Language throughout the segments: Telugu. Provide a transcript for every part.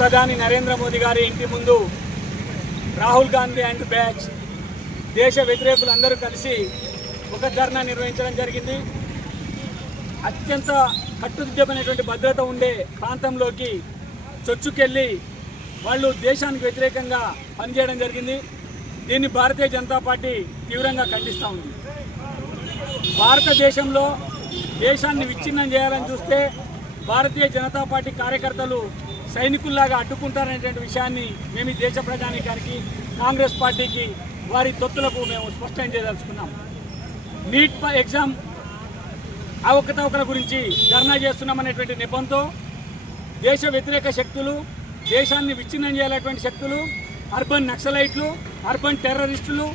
ప్రధాని నరేంద్ర మోదీ గారి ఇంటి ముందు రాహుల్ గాంధీ అండ్ బ్యాచ్ దేశ వ్యతిరేకులందరూ కలిసి ఒక ధర్నా నిర్వహించడం జరిగింది. అత్యంత కట్టుదిట్టమైనటువంటి భద్రత ఉండే ప్రాంతంలోకి చొచ్చుకెళ్ళి వాళ్ళు దేశానికి వ్యతిరేకంగా పనిచేయడం జరిగింది. దీన్ని భారతీయ జనతా పార్టీ తీవ్రంగా ఖండిస్తూ ఉంది. భారతదేశంలో దేశాన్ని విచ్ఛిన్నం చేయాలని చూస్తే భారతీయ జనతా పార్టీ కార్యకర్తలు సైనికుల్లాగా అడ్డుకుంటారనేటువంటి విషయాన్ని మేము ఈ దేశ ప్రజానీకానికి కాంగ్రెస్ పార్టీకి వారి తొత్తులకు మేము స్పష్టం చేయదలుచుకున్నాం. నీట్ ఎగ్జామ్ అవకతవకల గురించి ధర్నా చేస్తున్నామనేటువంటి నెపంతో దేశ వ్యతిరేక శక్తులు, దేశాన్ని విచ్ఛిన్నం చేయాలనేటువంటి శక్తులు, అర్బన్ నక్సలైట్లు, అర్బన్ టెర్రరిస్టులు,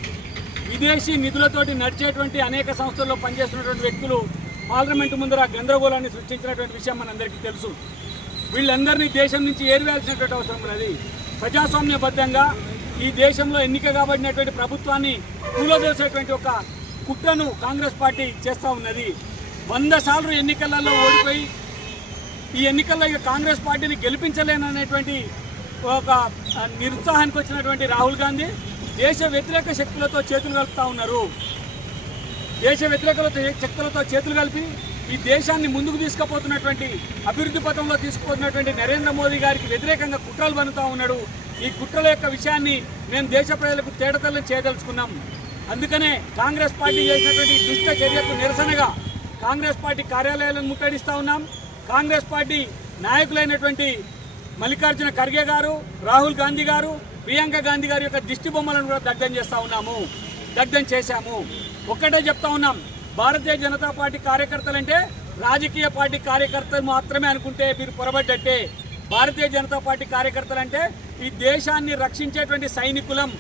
విదేశీ నిధులతోటి నడిచేటువంటి అనేక సంస్థల్లో పనిచేస్తున్నటువంటి వ్యక్తులు పార్లమెంటు ముందర గందరగోళాన్ని సృష్టించినటువంటి విషయం మనందరికీ తెలుసు. వీళ్ళందరినీ దేశం నుంచి ఏరివేయాల్సినటువంటి అవసరం ఉన్నది. ప్రజాస్వామ్యబద్ధంగా ఈ దేశంలో ఎన్నిక కాబడినటువంటి ప్రభుత్వాన్ని కూలదోసేటువంటి ఒక కుట్రను కాంగ్రెస్ పార్టీ చేస్తూ ఉన్నది. 100 సార్లు ఎన్నికలలో ఓడిపోయి ఈ ఎన్నికల్లో ఇక కాంగ్రెస్ పార్టీని గెలిపించలేననేటువంటి ఒక నిరుత్సాహానికి వచ్చినటువంటి రాహుల్ గాంధీ దేశ వ్యతిరేక శక్తులతో చేతులు కలుపుతూ ఉన్నారు. దేశ వ్యతిరేక శక్తులతో చేతులు కలిపి ఈ దేశాన్ని ముందుకు తీసుకుపోతున్నటువంటి అభివృద్ధి పథంలో తీసుకుపోతున్నటువంటి నరేంద్ర మోదీ గారికి వ్యతిరేకంగా కుట్రలు పన్నుతూ ఉన్నాడు. ఈ కుట్రల యొక్క విషయాన్ని మేము దేశ ప్రజలకు తేటతెల్లం చేయదలుచుకున్నాం. అందుకనే కాంగ్రెస్ పార్టీ చేసినటువంటి దుష్ట చర్యకు నిరసనగా కాంగ్రెస్ పార్టీ కార్యాలయాలను ముట్టడిస్తూ ఉన్నాం. కాంగ్రెస్ పార్టీ నాయకులైనటువంటి మల్లికార్జున ఖర్గే గారు, రాహుల్ గాంధీ గారు, ప్రియాంక గాంధీ గారి యొక్క దిష్టి బొమ్మలను కూడా దగ్ధం చేశాము. ఒక్కటే చెప్తా ఉన్నాం, భారతీయ జనతా పార్టీ కార్యకర్తలంటే రాజకీయ పార్టీ కార్యకర్తలు మాత్రమే అనుకుంటే మీరు పొరబడ్డట్టే. భారతీయ జనతా పార్టీ కార్యకర్తలంటే ఈ దేశాన్ని రక్షించేటువంటి సైనికులం.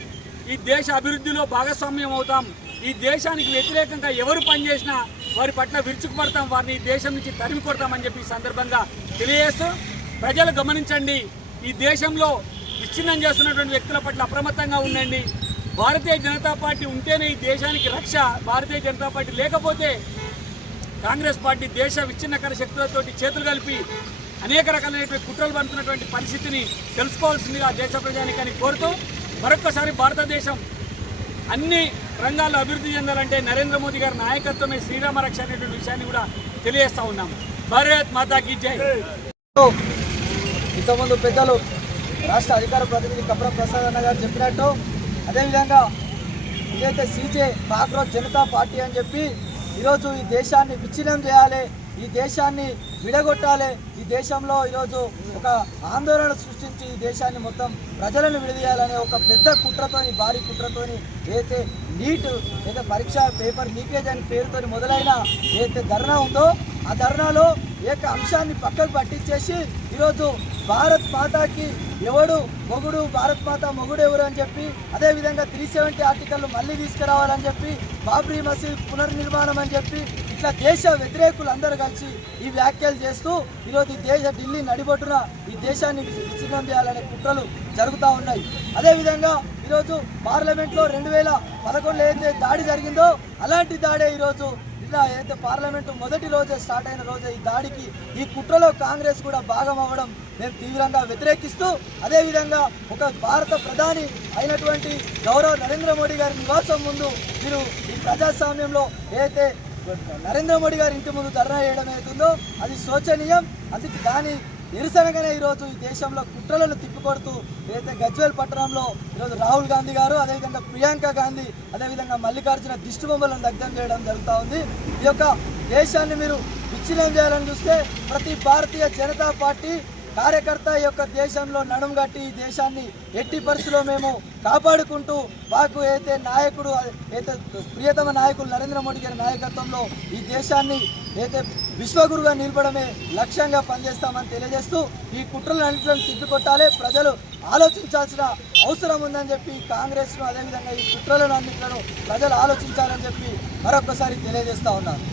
ఈ దేశ అభివృద్ధిలో భాగస్వామ్యం అవుతాం. ఈ దేశానికి వ్యతిరేకంగా ఎవరు పనిచేసినా వారి పట్ల విరుచుకుపడతాం, వారిని ఈ దేశం నుంచి తరిమి కొడతామని చెప్పి ఈ సందర్భంగా తెలియజేస్తూ ప్రజలు గమనించండి, ఈ దేశంలో విచ్ఛిన్నం చేస్తున్నటువంటి వ్యక్తుల పట్ల అప్రమత్తంగా ఉండండి. భారతీయ జనతా పార్టీ ఉంటేనే ఈ దేశానికి రక్ష. భారతీయ జనతా పార్టీ లేకపోతే కాంగ్రెస్ పార్టీ దేశ విచ్ఛిన్నకర శక్తులతోటి చేతులు కలిపి అనేక రకాలైనటువంటి కుట్రలు పడుతున్నటువంటి పరిస్థితిని తెలుసుకోవాల్సిందిగా దేశ ప్రజానికాన్ని కోరుతూ మరొక్కసారి భారతదేశం అన్ని రంగాల్లో అభివృద్ధి చెందాలంటే నరేంద్ర మోదీ గారి నాయకత్వమే శ్రీరామ రక్ష అనేటువంటి విషయాన్ని కూడా తెలియజేస్తా ఉన్నాం. భారత్ మాతాకి జై. ఇంతకుముందు పెద్దలు రాష్ట్ర అధికార ప్రతినిధి కప్రా ప్రసాద్ అన్న గారు చెప్పినట్టు అదేవిధంగా ఇదైతే సీజే కాక్రోచ్ జనతా పార్టీ అని చెప్పి ఈరోజు ఈ దేశాన్ని విచ్ఛిన్నం చేయాలి, ఈ దేశాన్ని విడగొట్టాలి, ఈ దేశంలో ఈరోజు ఒక ఆందోళన సృష్టించి ఈ దేశాన్ని మొత్తం ప్రజలను విడదీయాలనే ఒక పెద్ద కుట్రతోని, భారీ కుట్రతోని ఏదైతే నీట్ ఏదైతే పరీక్ష పేపర్ లీకేజ్ అనే పేరుతో మొదలైన ఏదైతే ధర్నా ఉందో ఆ ధర్నాలో ఏక అంశాన్ని పక్కకు పట్టించేసి ఈరోజు భారత్ మాతాకి ఎవడు మొగుడు, భారత్ మాత మొగుడు ఎవరు అని చెప్పి, అదేవిధంగా 370 ఆర్టికల్ మళ్ళీ తీసుకురావాలని చెప్పి, బాబ్రీ మసీద్ పునర్నిర్మాణం అని చెప్పి ఇట్లా దేశ వ్యతిరేకులు అందరూ కలిసి ఈ వ్యాఖ్యలు చేస్తూ ఈరోజు ఈ ఢిల్లీ నడిబొట్టున ఈ దేశాన్ని విచ్ఛిన్నం చేయాలనే కుట్రలు జరుగుతూ ఉన్నాయి. అదేవిధంగా ఈరోజు పార్లమెంట్లో 2011 ఏదైతే దాడి జరిగిందో అలాంటి దాడే ఈరోజు ఇట్లా ఏదైతే పార్లమెంటు మొదటి రోజే స్టార్ట్ అయిన రోజే ఈ దాడికి, ఈ కుట్రలో కాంగ్రెస్ కూడా భాగం అవ్వడం మేము తీవ్రంగా వ్యతిరేకిస్తూ, అదేవిధంగా ఒక భారత ప్రధాని అయినటువంటి గౌరవ నరేంద్ర మోడీ గారి నివాసం ముందు మీరు ఈ ప్రజాస్వామ్యంలో ఏదైతే నరేంద్ర మోడీ గారి ఇంటి ముందు ధర్నా చేయడం అవుతుందో అది శోచనీయం. అందుకే దాని నిరసనగానే ఈరోజు ఈ దేశంలో కుట్రలను తిప్పికొడుతూ ఏదైతే గజ్వేల్ పట్టణంలో ఈరోజు రాహుల్ గాంధీ గారు, అదేవిధంగా ప్రియాంక గాంధీ, అదేవిధంగా మల్లికార్జున దిష్టి బొమ్మలను దగ్ధం చేయడం జరుగుతూ ఉంది. ఈ యొక్క దేశాన్ని మీరు విచ్ఛిన్నం చేయాలని చూస్తే ప్రతి భారతీయ జనతా పార్టీ కార్యకర్త ఈ యొక్క దేశంలో నడుం కట్టి ఈ దేశాన్ని ఎట్టి పరిస్థితుల్లో మేము కాపాడుకుంటూ మాకు అయితే నాయకుడు అయితే ప్రియతమ నాయకులు నరేంద్ర మోడీ గారి నాయకత్వంలో ఈ దేశాన్ని అయితే విశ్వగురుగా నిలబడమే లక్ష్యంగా పనిచేస్తామని తెలియజేస్తూ ఈ కుట్రలన్నింటిలో తిప్పికొట్టాలి, ప్రజలు ఆలోచించాల్సిన అవసరం ఉందని చెప్పి కాంగ్రెస్ను అదేవిధంగా ఈ కుట్రలను అన్నింటిలో ప్రజలు ఆలోచించాలని చెప్పి మరొకసారి తెలియజేస్తా ఉన్నారు.